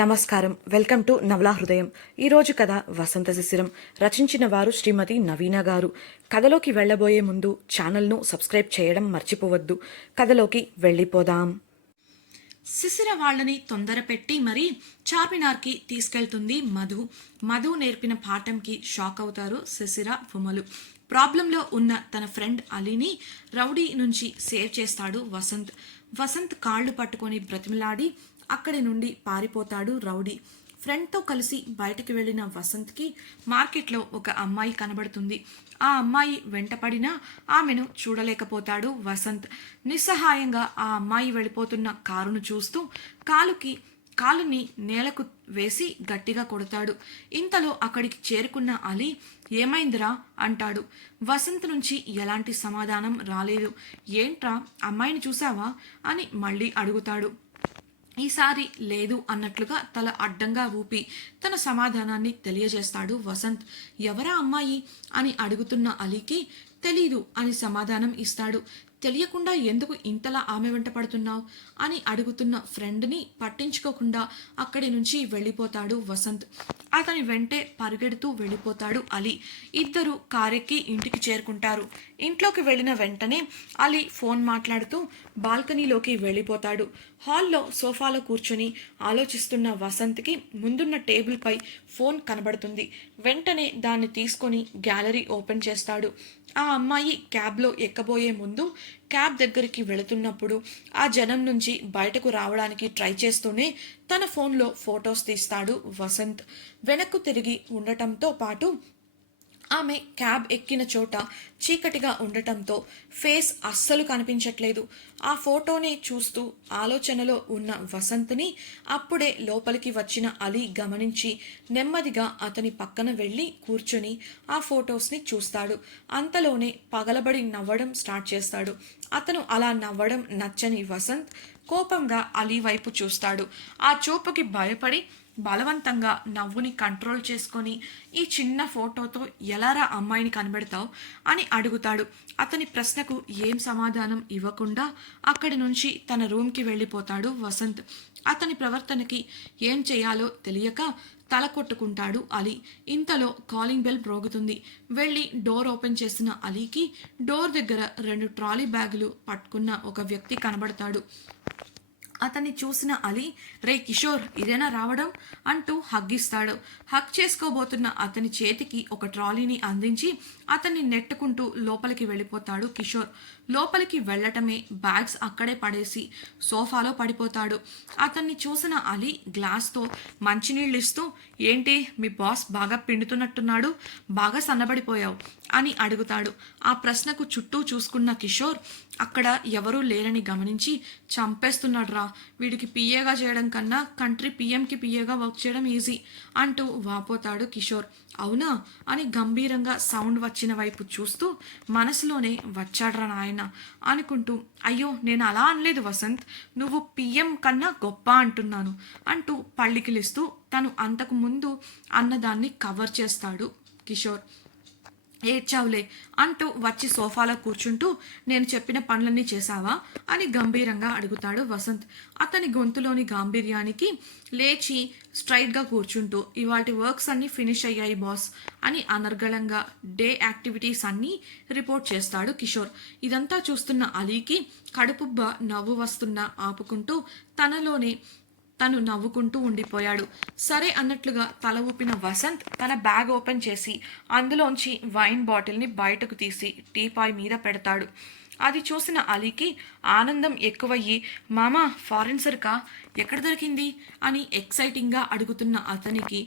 నమస్కారం. Welcome to నవలా హృదయం. ఈరోజు కథ వసంత శిశిరం. రచించిన వారు శ్రీమతి నవీన గారు. కథలోకి వెళ్ళబోయే ముందు ఛానల్ను సబ్స్క్రైబ్ చేయడం మర్చిపోవద్దు. కథలోకి వెళ్ళిపోదాం. శిశిర వాళ్ళని తొందర పెట్టి మరీ చార్మినార్కి తీసుకెళ్తుంది మధు. మధు నేర్పిన పాఠంకి షాక్ అవుతారు శిశిర, ఉమలు. ప్రాబ్లంలో ఉన్న తన ఫ్రెండ్ అలీని రౌడీ నుంచి సేవ్ చేస్తాడు వసంత్. వసంత్ కాళ్ళు పట్టుకొని బ్రతిమలాడి అక్కడి నుండి పారిపోతాడు రౌడీ. ఫ్రెండ్తో కలిసి బయటకు వెళ్ళిన వసంత్కి మార్కెట్లో ఒక అమ్మాయి కనబడుతుంది. ఆ అమ్మాయి వెంటపడినా ఆమెను చూడలేకపోతాడు వసంత్. నిస్సహాయంగా ఆ అమ్మాయి వెళ్ళిపోతున్న కారును చూస్తూ కాలుని నేలకు వేసి గట్టిగా కొడతాడు. ఇంతలో అక్కడికి చేరుకున్న అలీ ఏమైందిరా అంటాడు. వసంత్ నుంచి ఎలాంటి సమాధానం రాలేదు. ఏంట్రా అమ్మాయిని చూసావా అని మళ్ళీ అడుగుతాడు. ఈసారి లేదు అన్నట్లుగా తల అడ్డంగా ఊపి తన సమాధానాన్ని తెలియజేస్తాడు వసంత్. ఎవరా అమ్మాయి అని అడుగుతున్న అలీకి తెలీదు అని సమాధానం ఇస్తాడు. తెలియకుండా ఎందుకు ఇంతలా ఆమె వెంట పడుతున్నావు అని అడుగుతున్న ఫ్రెండ్ని పట్టించుకోకుండా అక్కడి నుంచి వెళ్ళిపోతాడు వసంత్. అతని వెంటే పరిగెడుతూ వెళ్ళిపోతాడు అలీ. ఇద్దరు కారెక్కి ఇంటికి చేరుకుంటారు. ఇంట్లోకి వెళ్ళిన వెంటనే అలీ ఫోన్ మాట్లాడుతూ బాల్కనీలోకి వెళ్ళిపోతాడు. హాల్లో సోఫాలో కూర్చొని ఆలోచిస్తున్న వసంత్కి ముందున్న టేబుల్పై ఫోన్ కనబడుతుంది. వెంటనే దాన్ని తీసుకొని గ్యాలరీ ఓపెన్ చేస్తాడు. ఆ అమ్మాయి క్యాబ్లో ఎక్కబోయే ముందు క్యాబ్ దగ్గరికి వెళుతున్నప్పుడు ఆ జనం నుంచి బయటకు రావడానికి ట్రై చేస్తూనే తన ఫోన్లో ఫొటోస్ తీస్తాడు వసంత్. వెనక్కు తిరిగి ఉండటంతో పాటు ఆమె క్యాబ్ ఎక్కిన చోట చీకటిగా ఉండటంతో ఫేస్ అస్సలు కనిపించట్లేదు. ఆ ఫోటోనే చూస్తూ ఆలోచనలో ఉన్న వసంత్ని అప్పుడే లోపలికి వచ్చిన అలీ గమనించి నెమ్మదిగా అతని పక్కన వెళ్ళి కూర్చొని ఆ ఫొటోస్ని చూస్తాడు. అంతలోనే పగలబడి నవ్వడం స్టార్ట్ చేస్తాడు. అతను అలా నవ్వడం నచ్చని వసంత్ కోపంగా అలీ వైపు చూస్తాడు. ఆ చూపుకి భయపడి బలవంతంగా నవ్వుని కంట్రోల్ చేసుకొని ఈ చిన్న ఫోటోతో ఎలారా అమ్మాయిని కనబెడతావు అని అడుగుతాడు. అతని ప్రశ్నకు ఏం సమాధానం ఇవ్వకుండా అక్కడి నుంచి తన రూమ్కి వెళ్ళిపోతాడు వసంత్. అతని ప్రవర్తనకి ఏం చేయాలో తెలియక తల కొట్టుకుంటాడు అలీ. ఇంతలో కాలింగ్ బెల్ మ్రోగుతుంది. వెళ్ళి డోర్ ఓపెన్ చేసిన అలీకి డోర్ దగ్గర 2 ట్రాలీ బ్యాగులు పట్టుకున్న ఒక వ్యక్తి కనబడతాడు. అతన్ని చూసిన అలీ రే కిషోర్ ఇదేనా రావడం అంటూ హగ్గిస్తాడు. హగ్ చేసుకోబోతున్న అతని చేతికి ఒక ట్రాలీని అందించి అతన్ని నెట్టుకుంటూ లోపలికి వెళ్ళిపోతాడు కిషోర్. లోపలికి వెళ్ళటమే బ్యాగ్స్ అక్కడే పడేసి సోఫాలో పడిపోతాడు. అతన్ని చూసిన అలీ గ్లాస్తో మంచినీళ్ళు ఇస్తూ ఏంటి మీ బాస్ బాగా పిండుతున్నట్టున్నాడు, బాగా సన్నబడిపోయావు అని అడుగుతాడు. ఆ ప్రశ్నకు చుట్టూ చూసుకున్న కిషోర్ అక్కడ ఎవరూ లేరని గమనించి చంపేస్తున్నాడు రా, వీడికి పిఏగా చేయడం కన్నా కంట్రీ పిఎంకి పిఏగా వర్క్ చేయడం ఈజీ అంటూ వాపోతాడు కిషోర్. అవునా అని గంభీరంగా సౌండ్ వచ్చిన వైపు చూస్తూ మనసులోనే వచ్చాడ్రా నాయన అనుకుంటూ అయ్యో నేను అలా అనలేదు వసంత్, నువ్వు పిఎం కన్నా గొప్ప అంటున్నాను అంటూ పళ్ళికిలిస్తూ తను అంతకు ముందు అన్నదాన్ని కవర్ చేస్తాడు కిషోర్. ఏడ్చావులే అంటూ వచ్చి సోఫాలో కూర్చుంటూ నేను చెప్పిన పనులన్నీ చేశావా అని గంభీరంగా అడుగుతాడు వసంత్. అతని గొంతులోని గాంభీర్యానికి లేచి స్ట్రైట్గా కూర్చుంటూ ఇవాటి వర్క్స్ అన్నీ ఫినిష్ అయ్యాయి బాస్ అని అనర్గళంగా డే యాక్టివిటీస్ అన్నీ రిపోర్ట్ చేస్తాడు కిషోర్. ఇదంతా చూస్తున్న అలీకి కడుపుబ్బ నవ్వు వస్తున్నా ఆపుకుంటూ తను నవ్వుకుంటూ ఉండిపోయాడు. సరే అన్నట్లుగా తల ఊపిన వసంత్ తన బ్యాగ్ ఓపెన్ చేసి అందులోంచి వైన్ బాటిల్ని బయటకు తీసి టీపాయ్ మీద పెడతాడు. అది చూసిన అలీకి ఆనందం ఎక్కువయ్యి మామా ఫారెన్ సరుకా ఎక్కడ దొరికింది అని ఎక్సైటింగ్గా అడుగుతున్న అతనికి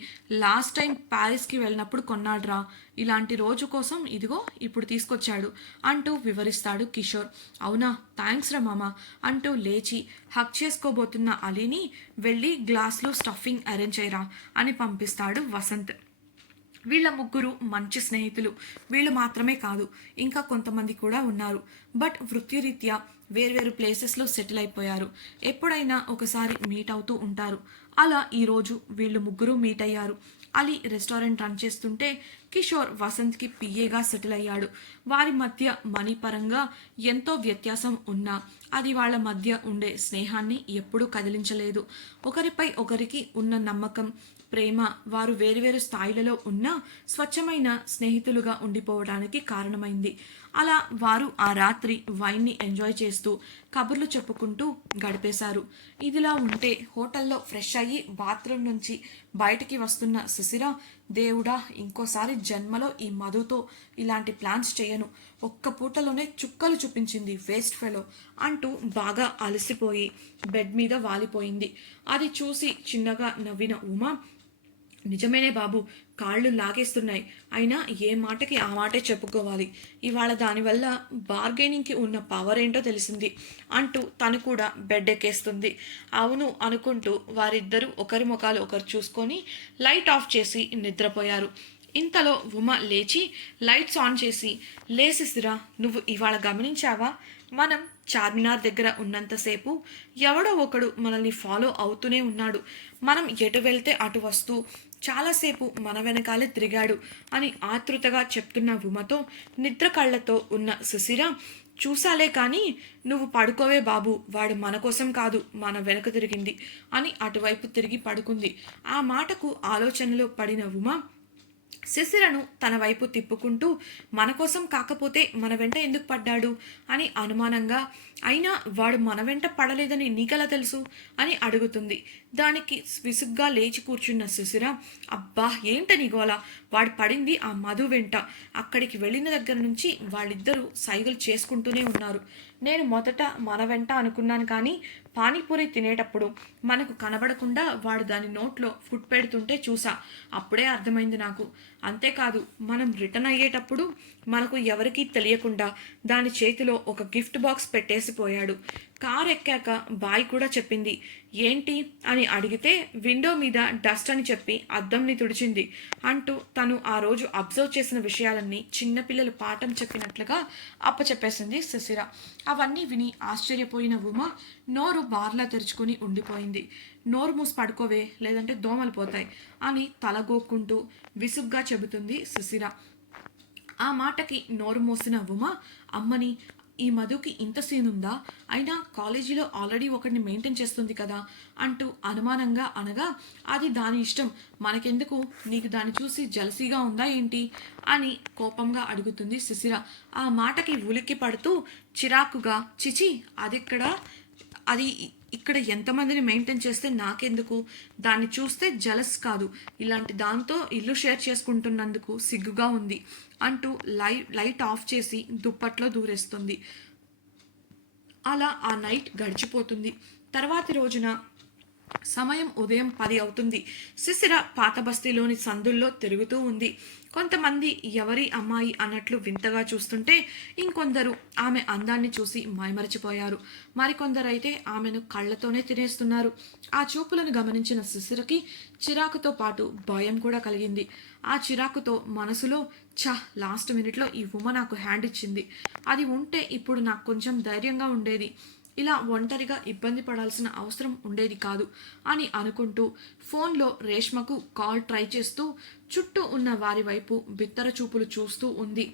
లాస్ట్ టైం ప్యారిస్కి వెళ్ళినప్పుడు కొన్నాడ్రా, ఇలాంటి రోజు కోసం ఇదిగో ఇప్పుడు తీసుకొచ్చాడు అంటూ వివరిస్తాడు కిషోర్. అవునా థ్యాంక్స్ రా మామా అంటూ లేచి హక్ చేసుకోబోతున్న అలీని వెళ్ళి గ్లాస్లో స్టఫింగ్ అరేంజ్ చేయరా అని పంపిస్తాడు వసంత్. వీళ్ళ ముగ్గురు మంచి స్నేహితులు. వీళ్ళు మాత్రమే కాదు ఇంకా కొంతమంది కూడా ఉన్నారు. బట్ వృత్తిరీత్యా వేర్వేరు ప్లేసెస్లో సెటిల్ అయిపోయారు. ఎప్పుడైనా ఒకసారి మీట్ అవుతూ ఉంటారు. అలా ఈరోజు వీళ్ళు ముగ్గురు మీట్ అయ్యారు. అలీ రెస్టారెంట్ రన్ చేస్తుంటే కిషోర్ వసంత్కి పిఏగా సెటిల్ అయ్యాడు. వారి మధ్య మనీ పరంగా ఎంతో వ్యత్యాసం ఉన్నా అది వాళ్ళ మధ్య ఉండే స్నేహాన్ని ఎప్పుడూ కదిలించలేదు. ఒకరిపై ఒకరికి ఉన్న నమ్మకం, ప్రేమ వారు వేరువేరు స్థాయిలలో ఉన్న స్వచ్ఛమైన స్నేహితులుగా ఉండిపోవడానికి కారణమైంది. అలా వారు ఆ రాత్రి వైన్ని ఎంజాయ్ చేస్తూ కబుర్లు చెప్పుకుంటూ గడిపేశారు. ఇదిలా ఉంటే హోటల్లో ఫ్రెష్ అయ్యి బాత్రూమ్ నుంచి బయటికి వస్తున్న సుశిర, దేవుడా ఇంకోసారి జన్మలో ఈ మధుతో ఇలాంటి ప్లాన్స్ చేయను, ఒక్క పూటలోనే చుక్కలు చూపించింది వేస్ట్ ఫెలో అంటూ బాగా అలసిపోయి బెడ్ మీద వాలిపోయింది. అది చూసి చిన్నగా నవ్విన ఉమా, నిజమేనే బాబు, కాళ్ళు లాగేస్తున్నాయి, అయినా ఏ మాటకి ఆ మాటే చెప్పుకోవాలి, ఇవాళ దానివల్ల బార్గెనింగ్కి ఉన్న పవర్ ఏంటో తెలిసింది అంటూ తను కూడా బెడ్ ఎక్కేస్తుంది. అవును అనుకుంటూ వారిద్దరూ ఒకరి ముఖాలు ఒకరు చూసుకొని లైట్ ఆఫ్ చేసి నిద్రపోయారు. ఇంతలో ఉమ లేచి లైట్స్ ఆన్ చేసి, లేసిసిరా, నువ్వు ఇవాళ గమనించావా, మనం చార్మినార్ దగ్గర ఉన్నంతసేపు ఎవడో ఒకడు మనల్ని ఫాలో అవుతూనే ఉన్నాడు, మనం ఎటు వెళ్తే అటు వస్తూ చాలాసేపు మన వెనకాలే తిరిగాడు అని ఆతృతగా చెప్తున్న ఉమతో నిద్ర కళ్ళతో ఉన్న సుశిర, చూసాలే కానీ నువ్వు పడుకోవే బాబు, వాడు మన కోసం కాదు మన వెనక తిరిగింది అని అటువైపు తిరిగి పడుకుంది. ఆ మాటకు ఆలోచనలో పడిన ఉమ శిశిరను తన వైపు తిప్పుకుంటూ, మన కోసం కాకపోతే మన వెంట ఎందుకు పడ్డాడు అని అనుమానంగా, అయినా వాడు మన వెంట పడలేదని నీకెలా తెలుసు అని అడుగుతుంది. దానికి విసుగ్గా లేచి కూర్చున్న శిశిర, అబ్బా ఏంటని గోల, వాడు పడింది ఆ మధు వెంట, అక్కడికి వెళ్ళిన దగ్గర నుంచి వాళ్ళిద్దరూ సైగలు చేసుకుంటూనే ఉన్నారు. నేను మొదట మన వెంట అనుకున్నాను, కానీ పానీపూరి తినేటప్పుడు మనకు కనబడకుండా వాడు దాని నోట్లో ఫుడ్ పెడుతుంటే చూసా, అప్పుడే అర్థమైంది నాకు. అంతేకాదు మనం రిటర్న్ అయ్యేటప్పుడు మనకు ఎవరికీ తెలియకుండా దాని చేతిలో ఒక గిఫ్ట్ బాక్స్ పెట్టేసిపోయాడు. కార్ ఎక్కాక బాయ్ కూడా చెప్పింది. ఏంటి అని అడిగితే విండో మీద డస్ట్ అని చెప్పి అద్దంని తుడిచింది అంటూ తను ఆ రోజు అబ్జర్వ్ చేసిన విషయాలన్నీ చిన్నపిల్లలు పాఠం చెప్పినట్లుగా అప్పచెప్పేసింది శిశిర. అవన్నీ విని ఆశ్చర్యపోయిన ఉమ నోరు బార్లా తెరుచుకుని ఉండిపోయింది. నోరు మూసి పడుకోవే, లేదంటే దోమలు పోతాయి అని తలగోక్కుంటూ విసుగ్గా చెబుతుంది శిశిర. ఆ మాటకి నోరు మోసిన ఉమ, అమ్మని, ఈ మధుకి ఇంత సీన్ ఉందా, అయినా కాలేజీలో ఆల్రెడీ ఒకరిని మెయింటైన్ చేస్తుంది కదా అంటూ అనుమానంగా అనగా, అది దాని ఇష్టం, మనకెందుకు, నీకు దాన్ని చూసి జలసీగా ఉందా ఏంటి అని కోపంగా అడుగుతుంది శిశిర. ఆ మాటకి ఉలిక్కి పడుతూ చిరాకుగా, చిచి అది ఇక్కడ ఎంతమందిని మెయింటైన్ చేస్తే నాకెందుకు, దాన్ని చూస్తే జలస్ కాదు, ఇలాంటి దాంతో ఇల్లు షేర్ చేసుకుంటున్నందుకు సిగ్గుగా ఉంది అంటూ లైట్ ఆఫ్ చేసి దుప్పట్లో దూరేస్తుంది. అలా ఆ నైట్ గడిచిపోతుంది. తర్వాతి రోజున సమయం ఉదయం 10 అవుతుంది. శిశిర పాత బస్తీలోని సందుల్లో తిరుగుతూ ఉంది. కొంతమంది ఎవరి అమ్మాయి అన్నట్లు వింతగా చూస్తుంటే, ఇంకొందరు ఆమె అందాన్ని చూసి మైమరచిపోయారు. మరికొందరైతే ఆమెను కళ్ళతోనే తినేస్తున్నారు. ఆ చూపులను గమనించిన శిశిరకి చిరాకుతో పాటు భయం కూడా కలిగింది. ఆ చిరాకుతో మనసులో, లాస్ట్ మినిట్లో ఈ ఉమ నాకు హ్యాండ్ ఇచ్చింది, అది ఉంటే ఇప్పుడు నాకు కొంచెం ధైర్యంగా ఉండేది, ఇలా ఒంటరిగా ఇబ్బంది పడాల్సిన అవసరం ఉండేది కాదు అని అనుకుంటూ ఫోన్లో రేష్మకు కాల్ ట్రై చేస్తూ చుట్టూ ఉన్న వారి వైపు బిత్తర చూపులు చూస్తూ ఉంది.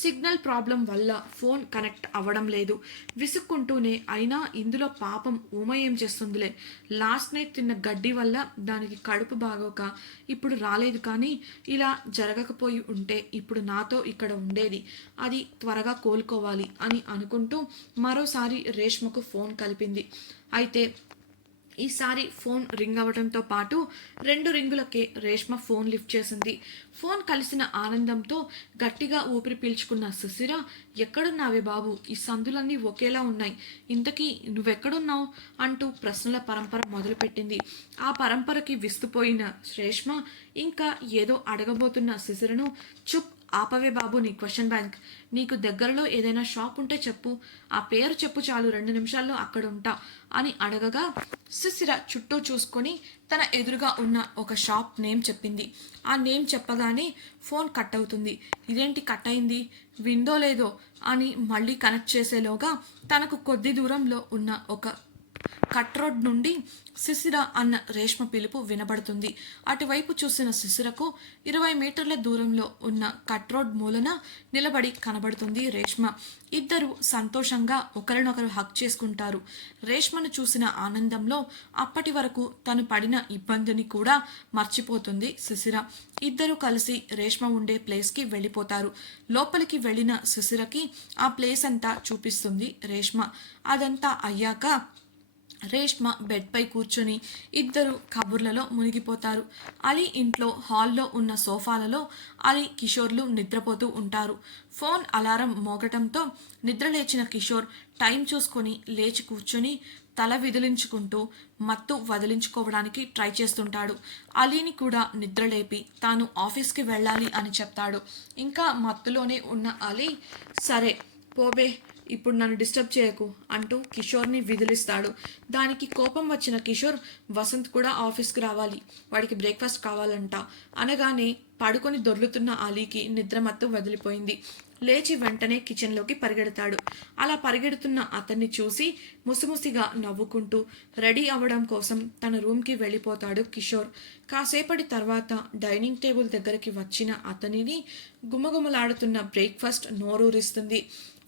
సిగ్నల్ ప్రాబ్లం వల్ల ఫోన్ కనెక్ట్ అవ్వడం లేదు. విసుక్కుంటూనే, అయినా ఇందులో పాపం ఊమ ఏం చేస్తుందిలే, లాస్ట్ నైట్ తిన్న గడ్డి వల్ల దానికి కడుపు బాగోక ఇప్పుడు రాలేదు, కానీ ఇలా జరగకపోయి ఉంటే ఇప్పుడు నాతో ఇక్కడ ఉండేది, అది త్వరగా కోలుకోవాలి అని అనుకుంటూ మరోసారి రేష్మకు ఫోన్ కలిపింది. అయితే ఈసారి ఫోన్ రింగ్ అవ్వడంతో పాటు 2 రింగులకే రేష్మ ఫోన్ లిఫ్ట్ చేసింది. ఫోన్ కలిసిన ఆనందంతో గట్టిగా ఊపిరి పీల్చుకున్న సుశిర, ఎక్కడున్నావే బాబు, ఈ సందులన్నీ ఒకేలా ఉన్నాయి, ఇంతకీ నువ్వెక్కడున్నావు అంటూ ప్రశ్నల పరంపర మొదలుపెట్టింది. ఆ పరంపరకి విస్తుపోయిన రేష్మ ఇంకా ఏదో అడగబోతున్న సుశిరను చుప్ ఆపవే బాబు నీ క్వశ్చన్ బ్యాంక్. నీకు దగ్గరలో ఏదైనా షాప్ ఉంటే చెప్పు, ఆ పేరు చెప్పు చాలు, 2 నిమిషాల్లో అక్కడ ఉంటా అని అడగగా శిశిర చుట్టూ చూసుకొని తన ఎదురుగా ఉన్న ఒక షాప్ నేమ్ చెప్పింది. ఆ నేమ్ చెప్పగానే ఫోన్ కట్ అవుతుంది. ఇదేంటి కట్ అయింది, విందో లేదో అని మళ్ళీ కనెక్ట్ చేసేలోగా తనకు కొద్ది దూరంలో ఉన్న ఒక కట్ రోడ్ నుండి శిశిర అన్న రేష్మ పిలుపు వినబడుతుంది. అటువైపు చూసిన శిశిరకు 20 మీటర్ల దూరంలో ఉన్న కట్ రోడ్ మూలన నిలబడి కనబడుతుంది రేష్మ. ఇద్దరు సంతోషంగా ఒకరినొకరు హక్ చేసుకుంటారు. రేష్మను చూసిన ఆనందంలో అప్పటి వరకు తను పడిన ఇబ్బందిని కూడా మర్చిపోతుంది శిశిర. ఇద్దరు కలిసి రేష్మ ఉండే ప్లేస్కి వెళ్ళిపోతారు. లోపలికి వెళ్ళిన శిశిరకి ఆ ప్లేస్ అంతా చూపిస్తుంది రేష్మ. అదంతా అయ్యాక రేష్మ బెడ్పై కూర్చొని ఇద్దరు కబుర్లలో మునిగిపోతారు. అలీ ఇంట్లో హాల్లో ఉన్న సోఫాలలో అలీ కిషోర్లు నిద్రపోతూ ఉంటారు. ఫోన్ అలారం మోగటంతో నిద్రలేచిన కిషోర్ టైం చూసుకొని లేచి కూర్చొని తల విదిలించుకుంటూ మత్తు వదిలించుకోవడానికి ట్రై చేస్తుంటాడు. అలీని కూడా నిద్రలేపి తాను ఆఫీస్కి వెళ్ళాలి అని చెప్తాడు. ఇంకా మత్తులోనే ఉన్న అలీ సరే పోబే, ఇప్పుడు నన్ను డిస్టర్బ్ చేయకు అంటూ కిషోర్ని విదిలిస్తాడు. దానికి కోపం వచ్చిన కిషోర్ వసంత్ కూడా ఆఫీస్కి రావాలి, వాడికి బ్రేక్ఫాస్ట్ కావాలంట అనగానే పడుకొని దొర్లుతున్న అలీకి నిద్రమత్తు వదిలిపోయింది. లేచి వెంటనే కిచెన్లోకి పరిగెడతాడు. అలా పరిగెడుతున్న అతన్ని చూసి ముసిముసిగా నవ్వుకుంటూ రెడీ అవ్వడం కోసం తన రూమ్కి వెళ్ళిపోతాడు కిషోర్. కాసేపటి తర్వాత డైనింగ్ టేబుల్ దగ్గరికి వచ్చిన అతనిని గుమగుమలాడుతున్న బ్రేక్ఫాస్ట్ నోరూరిస్తుంది.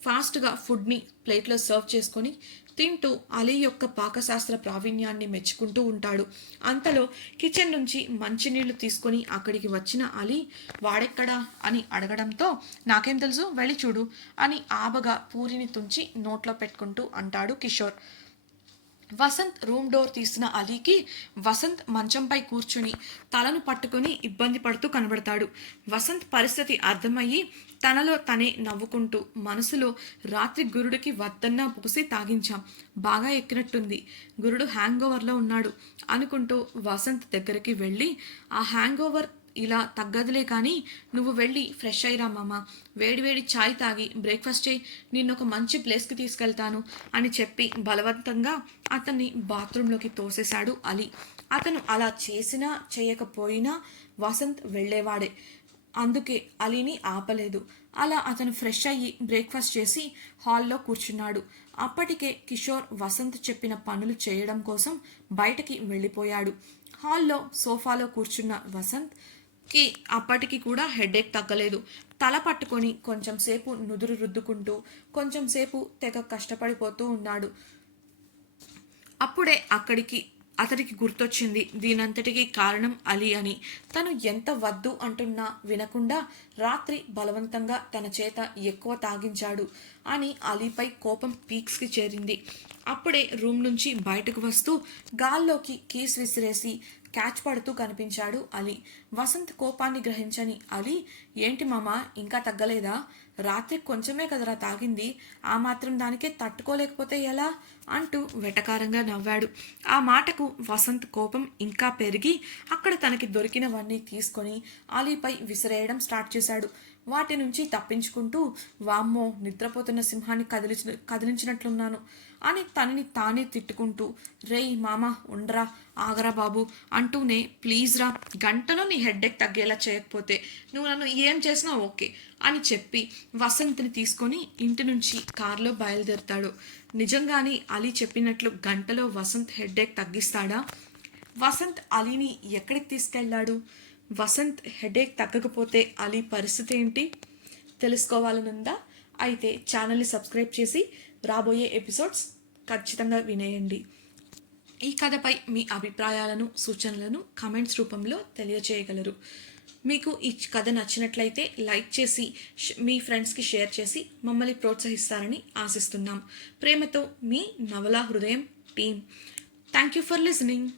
ఫాస్ట్గా ఫుడ్ని ప్లేట్లో సర్వ్ చేసుకొని తింటూ అలీ యొక్క పాకశాస్త్ర ప్రావీణ్యాన్ని మెచ్చుకుంటూ ఉంటాడు. అంతలో కిచెన్ నుంచి మంచినీళ్లు తీసుకొని అక్కడికి వచ్చిన అలీ వాడెక్కడా అని అడగడంతో నాకేం తెలుసు, వెళ్ళి చూడు అని ఆబగా పూరిని తుంచి నోట్లో పెట్టుకుంటూ అంటాడు కిషోర్. వసంత్ రూమ్ డోర్ తీసిన అలీకి వసంత్ మంచంపై కూర్చుని తలను పట్టుకుని ఇబ్బంది పడుతూ కనబడతాడు. వసంత్ పరిస్థితి అర్థమయ్యి తనలో తనే నవ్వుకుంటూ మనసులో రాత్రి గురుడికి వద్దన్నా పూసి తాగించాం, బాగా ఎక్కినట్టుంది, గురుడు హ్యాంగ్ ఓవర్లో ఉన్నాడు అనుకుంటూ వసంత్ దగ్గరికి వెళ్ళి ఆ హ్యాంగ్ ఓవర్ ఇలా తగ్గదులే కానీ నువ్వు వెళ్ళి ఫ్రెష్ అయ్యిరా మామ, వేడివేడి ఛాయ్ తాగి బ్రేక్ఫాస్ట్ చేయి, నిన్నొక మంచి ప్లేస్కి తీసుకెళ్తాను అని చెప్పి బలవంతంగా అతన్ని బాత్రూంలోకి తోసేశాడు అలీ. అతను అలా చేసినా చేయకపోయినా వసంత్ వెళ్ళేవాడే, అందుకే అలీని ఆపలేదు. అలా అతను ఫ్రెష్ అయ్యి బ్రేక్ఫాస్ట్ చేసి హాల్లో కూర్చున్నాడు. అప్పటికే కిషోర్ వసంత్ చెప్పిన పనులు చేయడం కోసం బయటకి వెళ్ళిపోయాడు. హాల్లో సోఫాలో కూర్చున్న వసంత్కి అప్పటికి కూడా హెడేక్ తగ్గలేదు. తల పట్టుకొని కొంచెం సేపు నుదురు రుద్దుకుంటూ కొంచెం సేపు తెగ కష్టపడిపోతూ ఉన్నాడు. అప్పుడే అతడికి గుర్తొచ్చింది దీనంతటికీ కారణం అలీ అని. తను ఎంత వద్దు అంటున్నా వినకుండా రాత్రి బలవంతంగా తన చేత ఎక్కువ తాగించాడు అని అలీపై కోపం పీక్స్కి చేరింది. అప్పుడే రూమ్ నుంచి బయటకు వస్తూ గాల్లోకి కీస్ విసిరేసి క్యాచ్ పడుతూ కనిపించాడు అలీ. వసంత్ కోపాన్ని గ్రహించని అలీ, ఏంటి మామా ఇంకా తగ్గలేదా, రాత్రి కొంచెమే కదరా తాగింది, ఆ మాత్రం దానికే తట్టుకోలేకపోతే ఎలా అంటూ వెటకారంగా నవ్వాడు. ఆ మాటకు వసంత్ కోపం ఇంకా పెరిగి అక్కడ తనకి దొరికినవన్నీ తీసుకొని అలీపై విసిరేయడం స్టార్ట్ చేశాడు. వాటి నుంచి తప్పించుకుంటూ వామ్మో నిద్రపోతున్న సింహాన్ని కదిలించినట్లున్నాను అని తనని తానే తిట్టుకుంటూ రేయ్ మామ ఉండరా ఆగరా బాబు అంటూనే ప్లీజ్ రా, గంటలో నీ హెడ్ఏక్ తగ్గేలా చేయకపోతే నువ్వు నన్ను ఏం చేసినా ఓకే అని చెప్పి వసంత్ని తీసుకొని ఇంటి నుంచి కారులో బయలుదేరుతాడు. నిజంగానే అలీ చెప్పినట్లు గంటలో వసంత్ హెడ్ఏక్ తగ్గిస్తాడా? వసంత్ అలీని ఎక్కడికి తీసుకెళ్లాడు? వసంత్ హెడేక్ తగ్గకపోతే అలీ పరిస్థితి ఏంటి తెలుసుకోవాలనుందా? అయితే ఛానల్ని సబ్స్క్రైబ్ చేసి రాబోయే ఎపిసోడ్స్ ఖచ్చితంగా వినేయండి. ఈ కథపై మీ అభిప్రాయాలను సూచనలను కామెంట్స్ రూపంలో తెలియచేయగలరు. మీకు ఈ కథ నచ్చినట్లయితే లైక్ చేసి మీ ఫ్రెండ్స్కి షేర్ చేసి మమ్మల్ని ప్రోత్సహిస్తారని ఆశిస్తున్నాం. ప్రేమతో మీ నవలా హృదయం team. Thank you for listening.